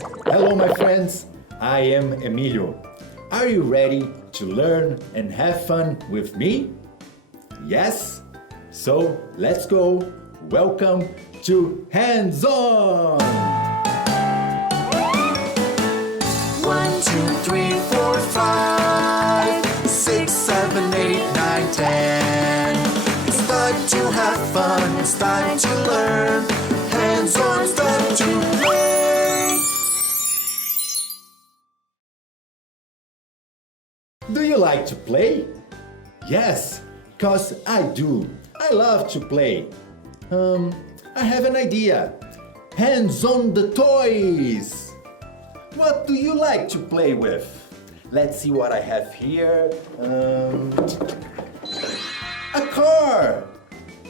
Hello, my friends. I am Emilio. Are you ready to learn and have fun with me? Yes? So let's go. Welcome to Hands On! 1, 2, 3, 4, 5, 6, 7, 8, 9, 10. It's time to have fun, it's time to learn. Hands on, it's time to play. Do you like to play? Yes, cause I do. I love to play. I have an idea. Hands on the toys. What do you like to play with? Let's see what I have here. A car.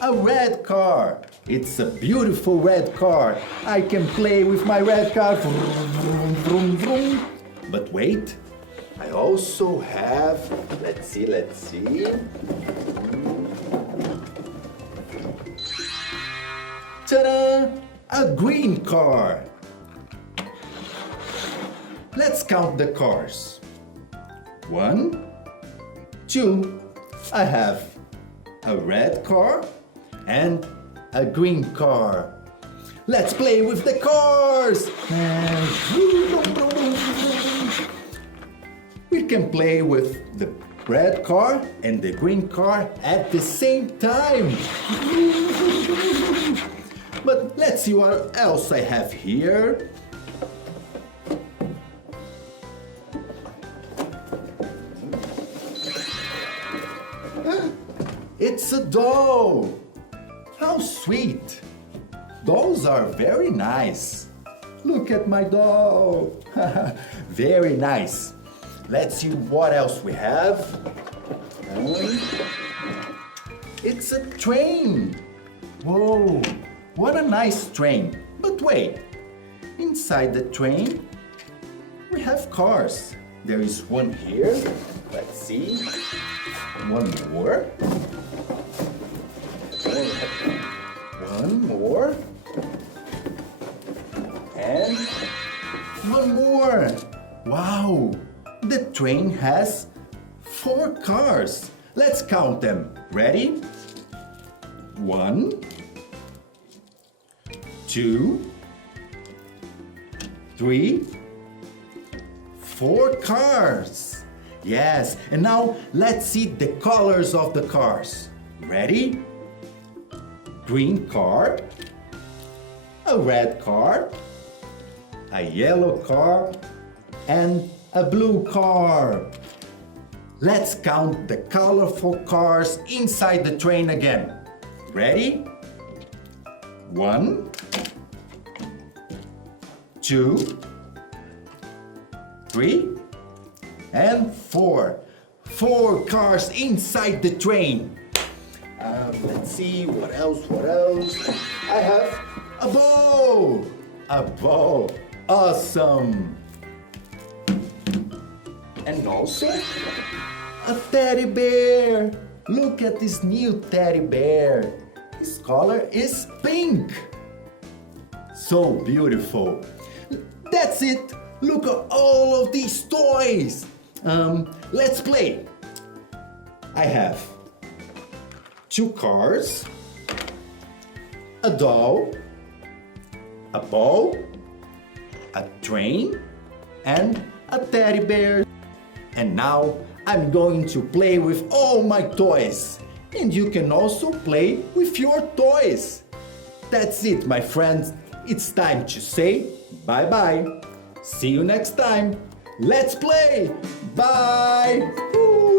A red car. It's a beautiful red car. I can play with my red car. Vroom, vroom, vroom, vroom. But wait, I also have, let's see. Ta-da! A green car. Let's count the cars. 1, 2. I have a red car and a green car. Let's play with the cars. We can play with the red car and the green car at the same time. But let's see what else I have here. It's a doll. How sweet. Dolls are very nice. Look at my doll. Very nice. Let's see what else we have. It's a train. Whoa, what a nice train. But wait, inside the train, we have cars. There is one here. Let's see. One more. One more. And one more. Wow, the train has 4 cars. Let's count them. Ready? 1, 2, 3, 4 cars. Yes, and now let's see the colors of the cars. Ready? Green car, a red car, a yellow car, and a blue car. Let's count the colorful cars inside the train again. Ready? 1, 2, 3, and 4. 4 cars inside the train. Let's see, what else? I have a bow. A bow. Awesome. And also a teddy bear. Look at this new teddy bear. His color is pink. So beautiful. That's it. Look at all of these toys. Let's play. I have 2 cars, a doll, a ball, a train, and a teddy bear. And now I'm going to play with all my toys. And you can also play with your toys. That's it, my friends. It's time to say bye-bye. See you next time. Let's play. Bye. Woo.